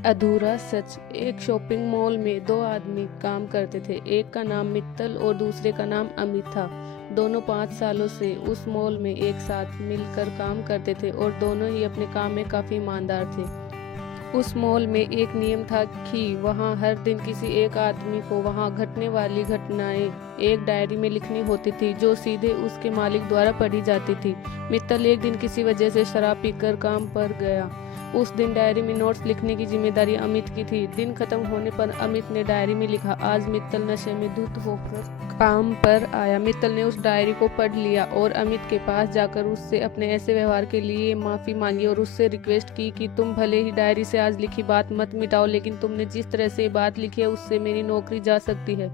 अधूरा सच। एक shopping mall में दो आदमी काम करते थे। एक का नाम मित्तल और दूसरे का नाम अमित था। दोनों 5 सालों से उस मॉल में एक साथ मिलकर काम करते थे और दोनों ही अपने काम में काफी ईमानदार थे। उस मॉल में एक नियम था कि वहां हर दिन किसी एक आदमी को वहां घटने वाली घटनाएं एक डायरी में लिखनी होती थी, जो सीधे उसके मालिक द्वारा पढ़ी जाती थी। मित्तल एक दिन किसी वजह से शराब पीकर काम पर गया। उस दिन डायरी में नोट्स लिखने की जिम्मेदारी अमित की थी। दिन खत्म होने पर अमित ने डायरी में लिखा, आज मित्तल नशे में धुत होकर काम पर आया। मित्तल ने उस डायरी को पढ़ लिया और अमित के पास जाकर उससे अपने ऐसे व्यवहार के लिए माफी मांगी और उससे रिक्वेस्ट की कि तुम भले ही डायरी से आज लिखी बात मत मिटाओ, लेकिन तुमने जिस तरह से बात लिखी है उससे मेरी नौकरी जा सकती है,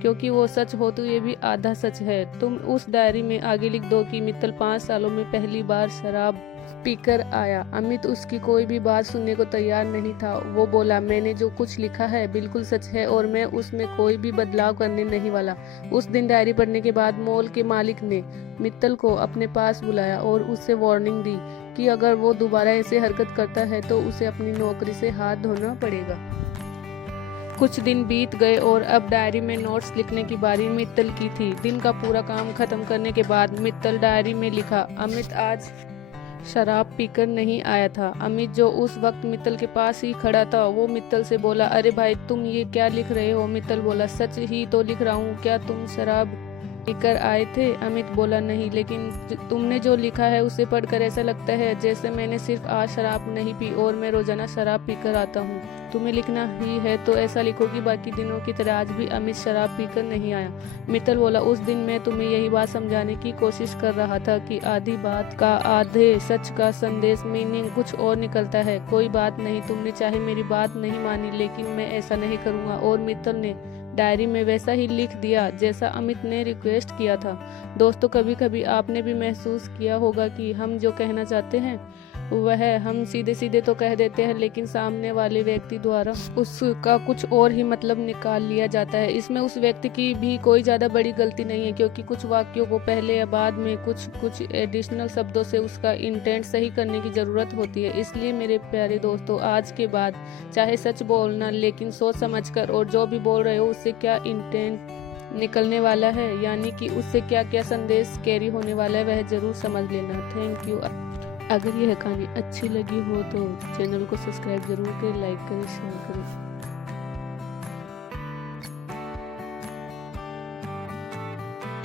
क्योंकि वो सच हो तो ये भी आधा सच है। तुम उस डायरी में आगे लिख दो कि मित्तल 5 सालों में पहली बार शराब पीकर आया। अमित उसकी कोई भी बात सुनने को तैयार नहीं था। वो बोला, मैंने जो कुछ लिखा है बिल्कुल सच है और मैं उसमें कोई भी बदलाव करने नहीं वाला। उस दिन डायरी पढ़ने के बाद मॉल के मालिक ने मित्तल को अपने पास बुलाया और उससे वार्निंग दी कि अगर वो दोबारा ऐसे हरकत करता है तो उसे अपनी नौकरी से हाथ धोना पड़ेगा। कुछ दिन बीत गए और अब डायरी में नोट्स लिखने की बारी मित्तल की थी। दिन का पूरा काम खत्म करने के बाद मित्तल डायरी में लिखा, अमित आज शराब पीकर नहीं आया था। अमित जो उस वक्त मित्तल के पास ही खड़ा था, वो मित्तल से बोला, अरे भाई तुम ये क्या लिख रहे हो? मित्तल बोला, सच ही तो लिख रहा हूँ, क्या तुम शराब पीकर आए थे? अमित बोला, नहीं, लेकिन तुमने जो लिखा है उसे पढ़कर ऐसा लगता है जैसे मैंने सिर्फ आज शराब नहीं पी और मैं रोजाना शराब पीकर आता हूँ। तुम्हें लिखना ही है तो ऐसा लिखो कि बाकी दिनों की तरह आज भी अमित शराब पीकर नहीं आया। मित्तल बोला, उस दिन मैं तुम्हें यही बात समझाने की कोशिश कर रहा था कि आधी बात का आधे सच का संदेश मीनिंग कुछ और निकलता है। कोई बात नहीं, तुमने चाहे मेरी बात नहीं मानी, लेकिन मैं ऐसा नहीं करूँगा। और मित्तल ने डायरी में वैसा ही लिख दिया जैसा अमित ने रिक्वेस्ट किया था। दोस्तों, कभी कभी आपने भी महसूस किया होगा कि हम जो कहना चाहते हैं वह हम सीधे सीधे तो कह देते हैं, लेकिन सामने वाले व्यक्ति द्वारा उसका कुछ और ही मतलब निकाल लिया जाता है। इसमें उस व्यक्ति की भी कोई ज़्यादा बड़ी गलती नहीं है, क्योंकि कुछ वाक्यों को पहले या बाद में कुछ एडिशनल शब्दों से उसका इंटेंट सही करने की ज़रूरत होती है। इसलिए मेरे प्यारे दोस्तों, आज के बाद चाहे सच बोलना, लेकिन सोच समझकर, और जो भी बोल रहे हो उससे क्या इंटेंट निकलने वाला है, यानी कि उससे क्या क्या संदेश कैरी होने वाला है, वह जरूर समझ लेना। Thank you. अगर यह कहानी अच्छी लगी हो तो चैनल को सब्सक्राइब जरूर करें, लाइक करें, शेयर करें।